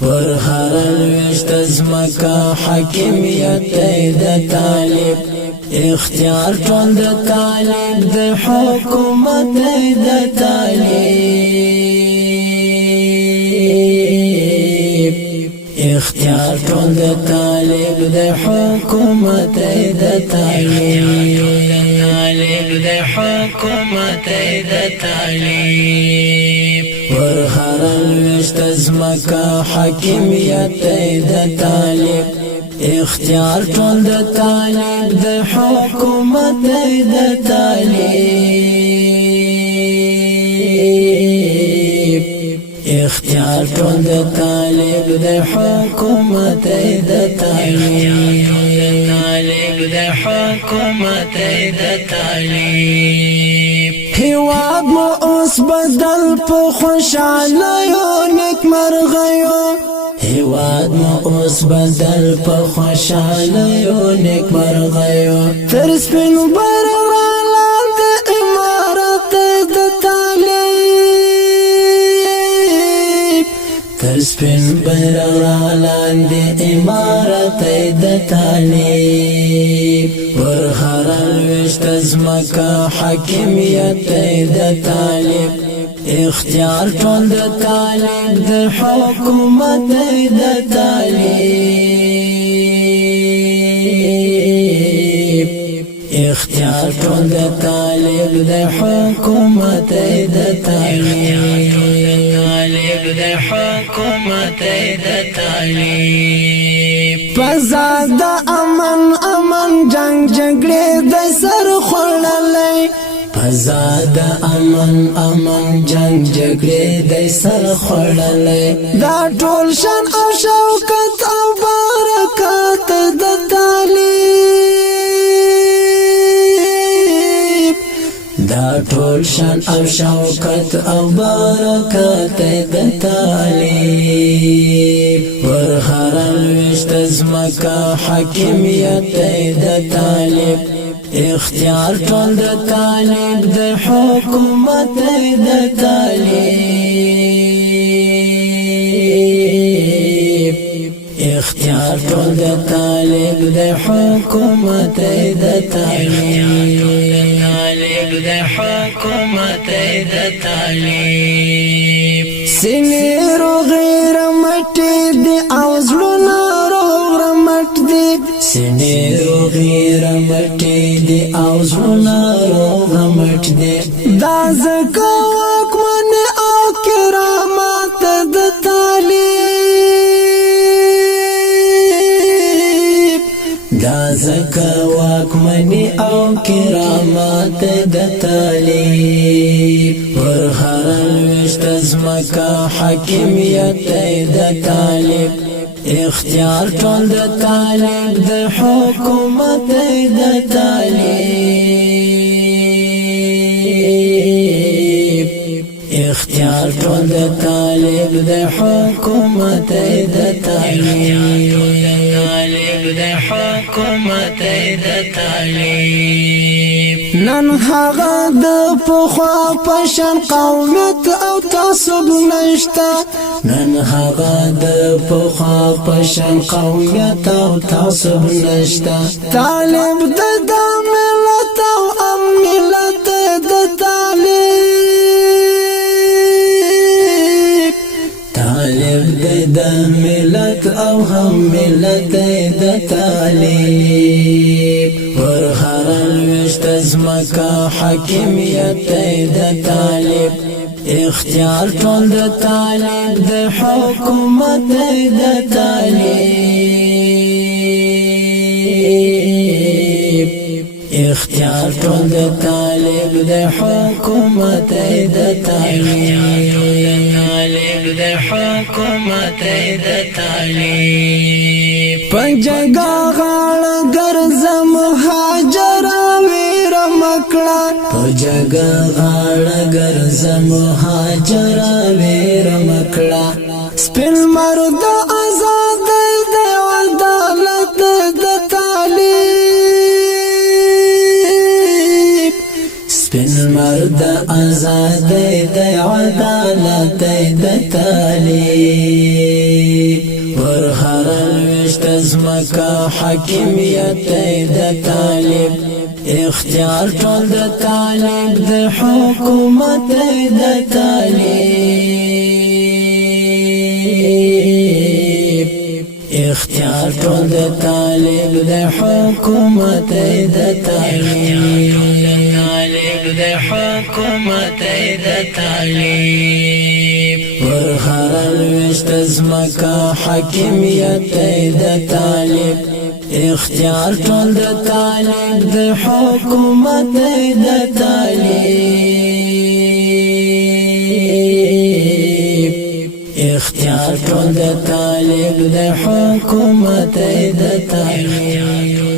پر هر الوشت ازمکا حاکمیت د طالب اختیار ټول د طالب د حکومت د طالب اختیار ټول د طالب د حکومت د طالب د حکومت د طالب پر هر الوشت ازمکا حاکمیت د طالب اختیار ټول د طالب د حکومت د طالب اختیار ټول د طالب د حکومت د طالب د حکومت د طالب هیواد مو اوس بدل په خوشالیو نیکمرغیو هیواد مو اوس بدل په خوشالیو نیکمرغیو تر سپین بیرغ لاندې امارت د طالب تر سپین بیرغ لاندې امارت د طالب پر هر الوشت ازمکا حاکمیت د طالب اختیار ټول د طالب د حکومت د طالب اختیار ټول د طالب د حکومت د طالب د حکومت د طالب پزاد امن جنگ جګړې د سر خړلې پزاد امن جنگ جګړې د سر خړلې دا ټول شان او شوکت او برکات د طالب دا ټول شان او شوکت او برکات د طالب پر هر الوشت ازمکا حاکمیت د طالب اختیار ټول د طالب د حکومت د طالب اختیار ټول د طالب د حکومت د طالب د حکومت د طالب سینې روغیر مټې دي او زړونه روغ رمټ دي سینې روغیر مټې دي او زړونه روغ رمټ دي دا ځکه واکمن او کرامت د طالب دا ځکه واکمن او کرامت د طالب پر هر الوشت ازمکا حاکمیت د طالب اختیار ټول د طالب د حکومت د طالب اختیار ټول د طالب د حکومت د طالب د حکومت د طالب نن هغه د پخوا پشن قومیت او تعصب نشتا نن هغه د پخوا پشن قومیت او تعصب نشتا طالب د ملت او ملت د طالب طالب د ملت او هم ملت د طالب پر هر الوشت ازمکا حاکمیت د طالب اختیار ټول د طالب د حکومت د طالب اختیار ټول د طالب د حکومت د طالب د حکومت د طالب پنجګا غاړه ګرځم مهاجر ویر مکړه پنجګا غاړه ګرځم مهاجر ویر مکړه سپین مرد آزاد د عدالت د طالب سپین مرد آزاد د عدالت د طالب وشتزمکا حاکمیت د طالب اختیار ټول د طالب د حکومت د طالب اختیار ټول د طالب د حکومت د طالب د حکومت د طالب پر هر لوشت زمکا حاکمیت د طالب اختیار ټول د طالب د حکومت د طالب اختیار ټول د طالب د حکومت د طالب